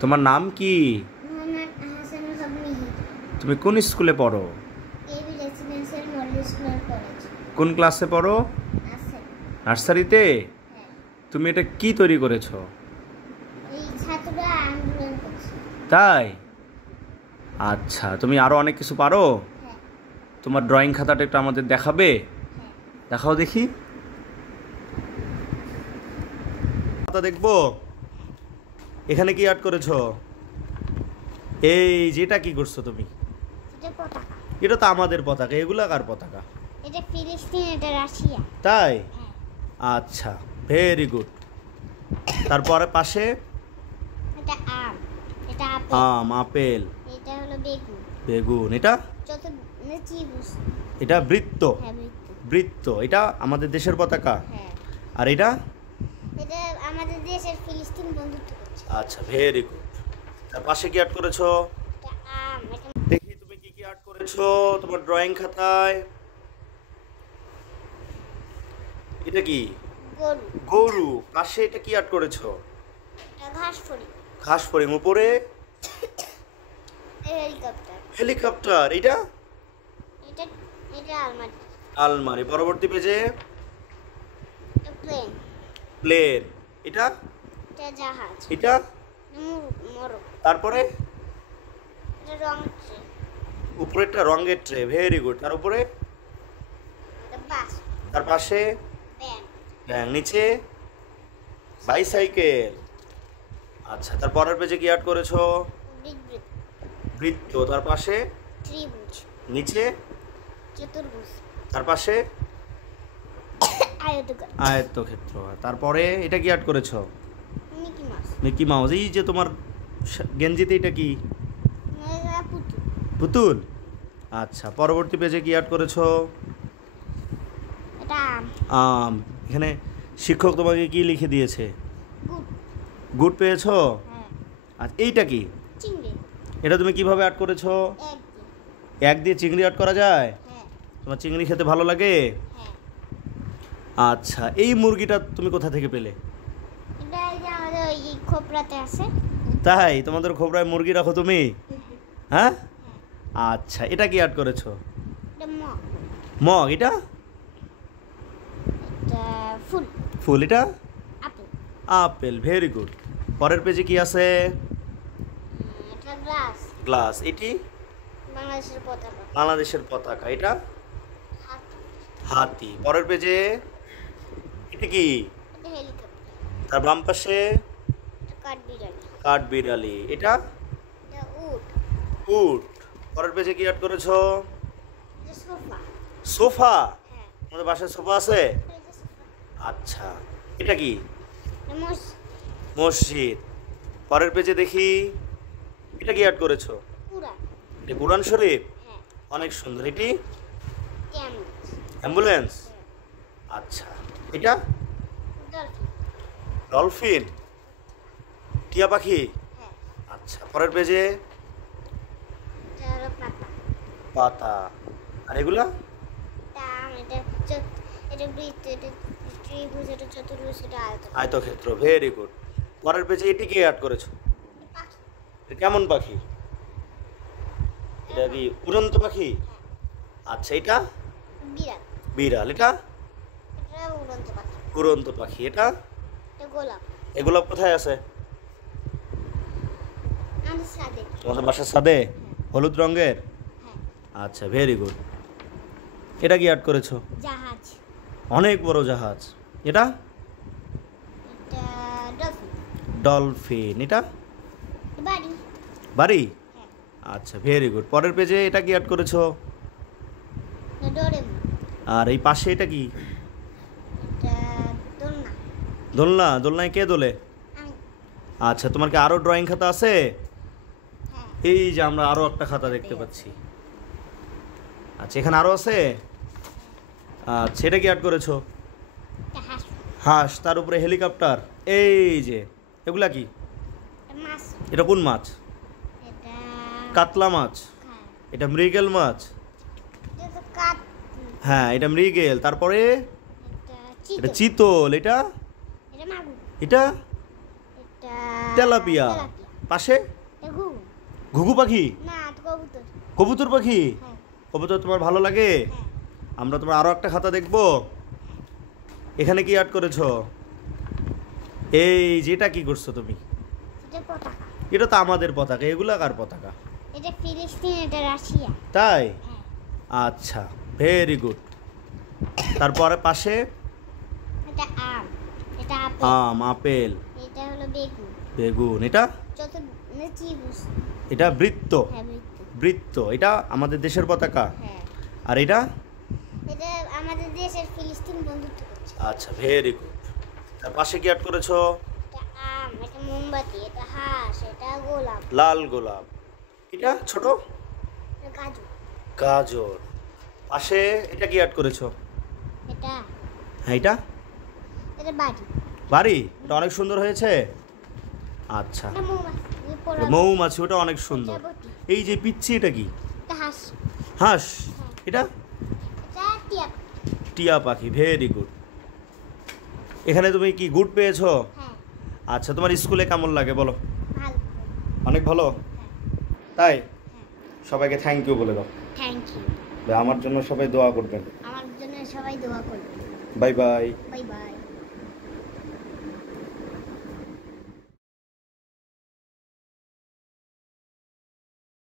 তোমার নাম কি? মোহাম্মদ হাসানুল হক মিহির। তুমি কোন স্কুলে পড়ো? A B residential model school college. কোন ক্লাসে পড়ো? আছে। নার্সারিতে? হ্যাঁ। তুমি এটা কি তৈরি করেছো? এই ছাত্ররা আন্দোলন করছে। তাই? আচ্ছা, তুমি আরো অনেক কিছু পারো? হ্যাঁ। তোমার ড্রয়িং খাতাটা একটু আমাদের দেখাবে? হ্যাঁ। দেখাও দেখি। খাতা দেখবো। এখানে কি আর্ট করেছো? এই যেটা কি করছো তুমি? এটা পতাকা। এটা তো আমাদের পতাকা। এগুলা কার পতাকা? এটা ফিলিস্তিন, এটা রাশিয়া। তাই? হ্যাঁ। আচ্ছা, ভেরি গুড। তারপরে পাশে এটা আম, এটা আপেল। আম, আপেল। এটা হলো বেগুন। বেগুন। এটা ত্রিভুজ। এটা বৃত্ত। হ্যাঁ, বৃত্ত। বৃত্ত। এটা আমাদের দেশের পতাকা। হ্যাঁ। আর এটা? এটা আমাদের দেশের ফিলিস্তিন বন্ধুত্ব করছে। আচ্ছা, ভেরি গুড। তার পাশে কি আর্ট করেছো? এটা আম, এটা দেখি তুমি কি কি আর্ট করেছো তোমার ড্রয়িং খাতায়। এটা কি? গরু। গরু। পাশে এটা কি আর্ট করেছো? এটা ঘাস ফড়ি। ঘাস ফড়িং। উপরে হেলিকপ্টার। হেলিকপ্টার। এটা? এটা এটা আলমারি। আলমারি। পরবর্তী পেজে এটা প্লেন। প্লেন। এটা? এটা জাহাজ। এটা? মোরগ। তারপরে এটা রং ট্রে। উপরেরটা রঙের ট্রে। Very good. তার উপরে? এটা বাস। তার পাশে ব্যান। নিচে বাইসাইকেল। আচ্ছা, তার পরের পেজে কি আর্ট করেছো? বৃত্ত। বৃত্ত। তার পাশে ত্রিভুজ। নিচে চতুর্ভুজ। তার পাশে আয়তকার। আয়তক্ষেত্র। তারপরে এটা কি আর্ট করেছো? Mickey mouse. Mickey mouse. এই যে তোমার গেঞ্জিতে এটা কি? এটা পুতুল। পুতুল। আচ্ছা, পরবর্তী পেজে কি আর্ট করেছো? এটা আম। আম। এখানে শিক্ষক তোমাকে কি লিখে দিয়েছে? গুড। গুড পেয়েছো? হ্যাঁ। আচ্ছা, এইটা কি? চিংড়ি। এটা তুমি কিভাবে আর্ট করেছো? এক দিন। এক দিয়ে চিংড়ি আর্ট করা যায়? হ্যাঁ। তোমার চিংড়ি খেতে ভালো লাগে? হ্যাঁ। আচ্ছা, এই মুরগিটা তুমি কোথা থেকে পেলে? এটা এই যে আমাদের ওই খোপড়াতে আছে। তাই? তোমাদের খোপড়ায় মুরগি রাখো তুমি? হ্যাঁ। আচ্ছা, এটা কি আর্ট করেছো? এটা মগ। মগ। এটা? এটা ফুল। ফুল। এটা? আপেল। আপেল। Very good. পরের পেজে কি আছে? এটা গ্লাস। গ্লাস। এটি বাংলাদেশের পতাকা। বাংলাদেশের পতাকা। এটা হাতি। হাতি। পরের পেজে এটা কি? এটা হেলিকপ্টার। তার বাম পাশে এটা কাঠবিড়ালি। কাঠবিড়ালি। এটা এটা উট। উট। পরের পেজে কি আর্ট করেছো? এটা সোফা। সোফা। হ্যাঁ। আমাদের বাসায় সোফা আছে? এটা সোফা। আচ্ছা, এটা কি? এটা মসজিদ। মসজিদ। পরের পেজে দেখি এটা কি আর্ট করেছো? কুরআন। এটা কুরআন শরীফ। হ্যাঁ। অনেক সুন্দর। এটি ক্যামেল। অ্যাম্বুলেন্স। আচ্ছা, এটা ডলফিন। ডলফিন। টিয়া পাখি। হ্যাঁ। আচ্ছা, পরের পেজে এটা হলো পাতা। পাতা। আর এগুলা? এটা আম, এটা বৃত্ত, এটা ত্রিভুজ, এটা চতুর্ভুজ, এটা আয়তকার। আয়তক্ষেত্র। Very good. পরের পেজে এটি কি আর্ট করেছো? এটা পাখি। এটা কেমন পাখি? এটা কি উড়ন্ত পাখি? আচ্ছা, এটা বিড়াল। বিড়াল। এটা এটা উড়ন্ত পাখি। উড়ন্ত পাখি। এটা এটা গোলাপ। এগুলো কোথায় আছে? আমাদের ছাদে। তোমাদের বাসার ছাদে? হলুদ রঙের। হ্যাঁ। আচ্ছা, ভেরি গুড। এটা কি আর্ট করেছো? জাহাজ। অনেক বড় জাহাজ। এটা এটা ডলফিন। ডলফিন। এটা বাড়ি। বাড়ি। হ্যাঁ। আচ্ছা, ভেরি গুড। পরের পেজে এটা কি আর্ট করেছো? এটা ডোরেমন। আর এই পাশে এটা কি? এটা দোলনা। দোলনা। দোলনায় কে দোলে? আমি। আচ্ছা, তোমার কি আরো ড্রয়িং খাতা আছে? হ্যাঁ। এই যে আমরা আরো একটা খাতা দেখতে পাচ্ছি। আচ্ছা, এখানে আরো আছে? আচ্ছা, এটা কি আর্ট করেছো? এটা হাঁস। হাঁস। তার উপরে হেলিকপ্টার। এই যে এগুলা কি? এটা মাছ। এটা কোন মাছ? এটা কাতলা মাছ। হ্যাঁ। এটা মৃগেল মাছ। এটা তো কাঠ। হ্যাঁ, এটা মৃগেল। তারপরে এটা এটা চিতল। চিতল। এটা এটা মাগুর। এটা এটা তেলাপিয়া। তেলাপিয়া। পাশে এটা ঘুঘু। ঘুঘু পাখি, না, এটা কবুতর। কবুতর পাখি। হ্যাঁ কবুতর তোমার ভালো লাগে? হ্যাঁ। আমরা তোমার আরো একটা খাতা দেখবো। এখানে কি আর্ট করেছো? এই যেটা কি করছো তুমি? এটা পতাকা। এটা তো আমাদের পতাকা, এগুলা কার পতাকা? এটা ফিলিস্তিন, এটা রাশিয়া। তাই? হ্যাঁ। আচ্ছা, ভেরি গুড। তারপরে পাশে এটা আম, এটা আপেল, আম, আপেল, এটা হলো বেগুন, বেগুন। এটা ত্রিভুজ। এটা বৃত্ত, হ্যাঁ, বৃত্ত। বৃত্ত। এটা আমাদের দেশের পতাকা। হ্যাঁ, আর এটা? এটা আমাদের দেশের ফিলিস্তিন বন্ধুত্ব করছে। আচ্ছা, ভেরি গুড। তার পাশে কি আর্ট করেছো? এটা আম, এটা মোমবাতি, এটা হাঁস, এটা গোলাপ, লাল গোলাপ। এটা ছোট এটা গাজর, গাজর। পাশে এটা কি আর্ট করেছো? এটা হ্যাঁ, এটা এটা বাড়ি, বাড়ি। এটা অনেক সুন্দর হয়েছে। আচ্ছা, এটা মৌমাছি, এটা মৌমাছি, ওটা অনেক সুন্দর। প্রজাপতি, এই যে পিচ্ছি, এটা কি? এটা হাঁস, হাঁস। এটা এটা টিয়া। টিয়া পাখি। Very good. এখানে তুমি কি গুড পেয়েছো? হ্যাঁ, আচ্ছা, তোমার স্কুলে কেমন লাগে বলো? ভালো। অনেক ভালো। হ্যাঁ, তাই? হ্যাঁ। সবাইকে থ্যাংক ইউ বলে দাও। Thank you. আমার জন্য সবাই দোয়া করবেন। আমার জন্য সবাই দোয়া করবে। Bye bye. Bye bye.